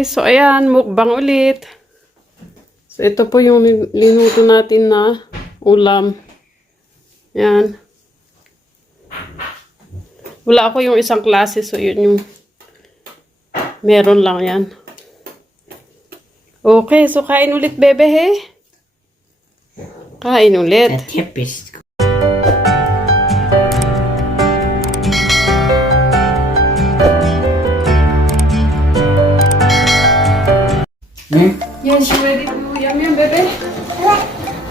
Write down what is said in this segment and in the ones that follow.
guys, so ayan, mukbang ulit. So ito po yung linuto natin na ulam. Yan. Wala ako yung isang klase, so yun yung meron lang yan. Okay, so kain ulit bebe he. Kain ulit. Tipis. Yes, you ready to yum yum, baby?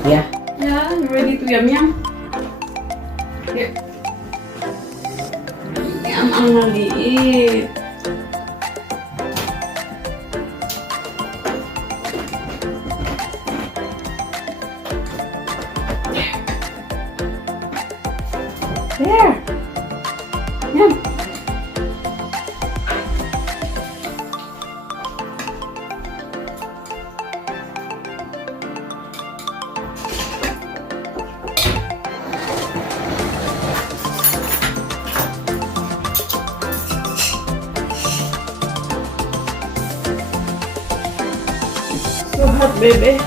Yeah. Yeah, you ready to yum yum? Here. Yum, ang maliit. There. Yum. So hot, baby.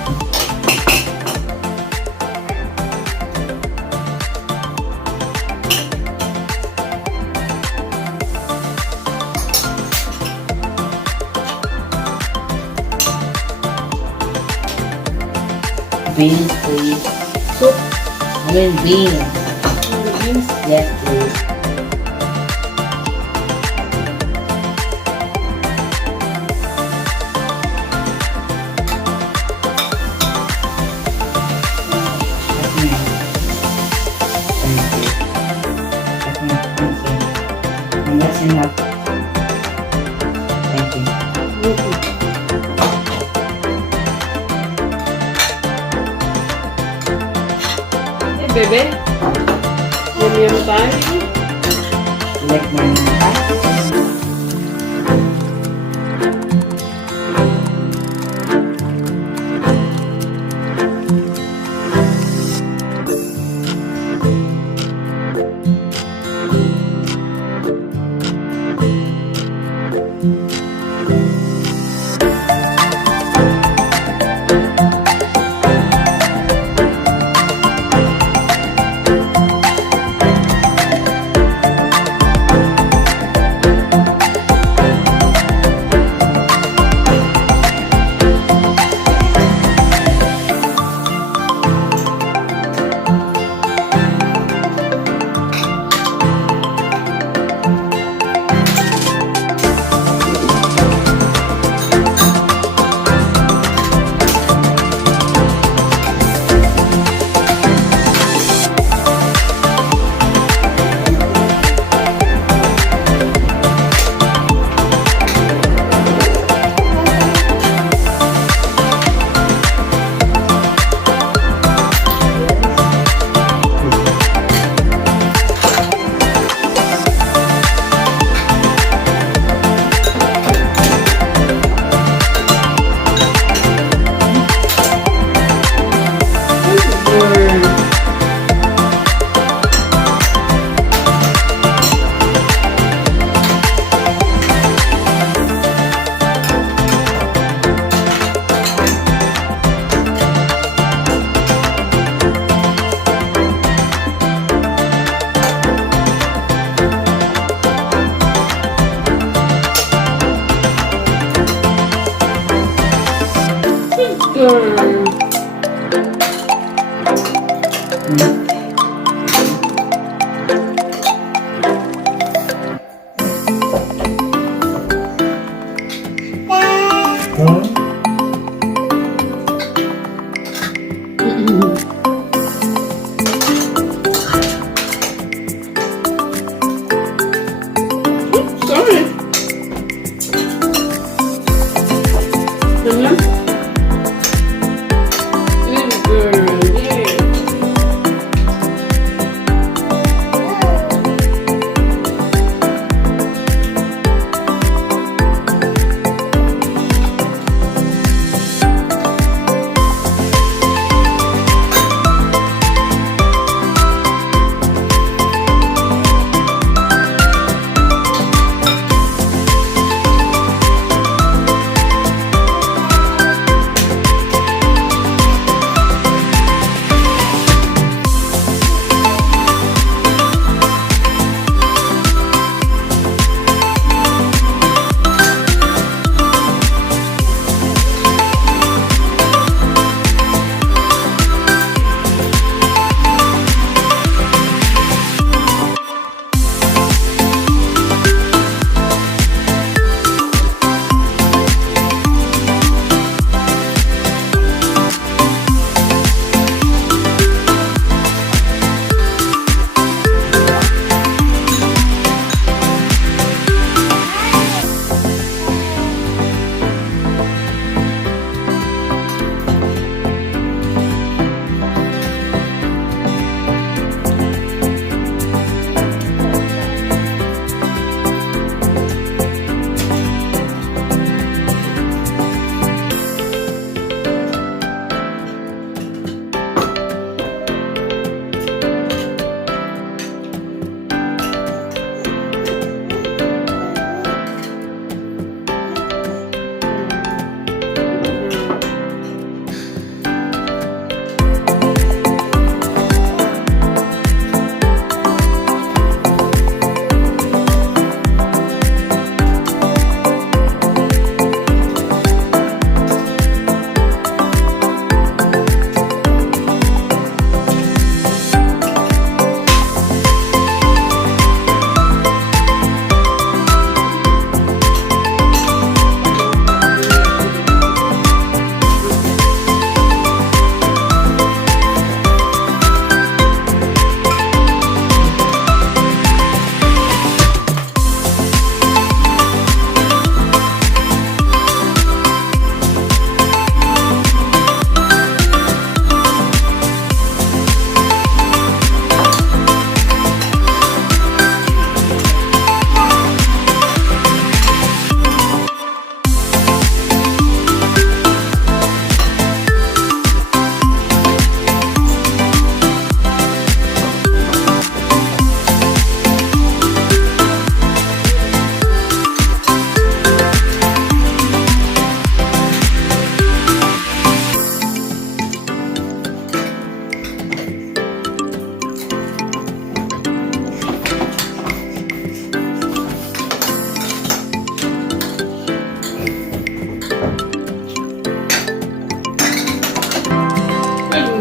Beans, please. Soup. I mean beans. Beans. Yes, please. That's enough. Thank you. Hey, baby. Yum yum time. Like my Sorry. Yum yum. Good girl. Yeah.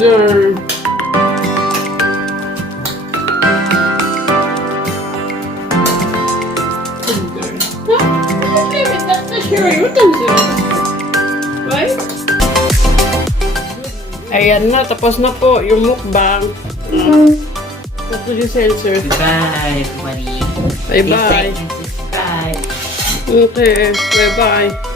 Sugar. Sugar. That's sugar. What is it? Right? Ayan na, tapos na po yung mukbang. Ito yung seltzer. Bye, everybody. Bye-bye. Please like and subscribe. Okay, bye-bye.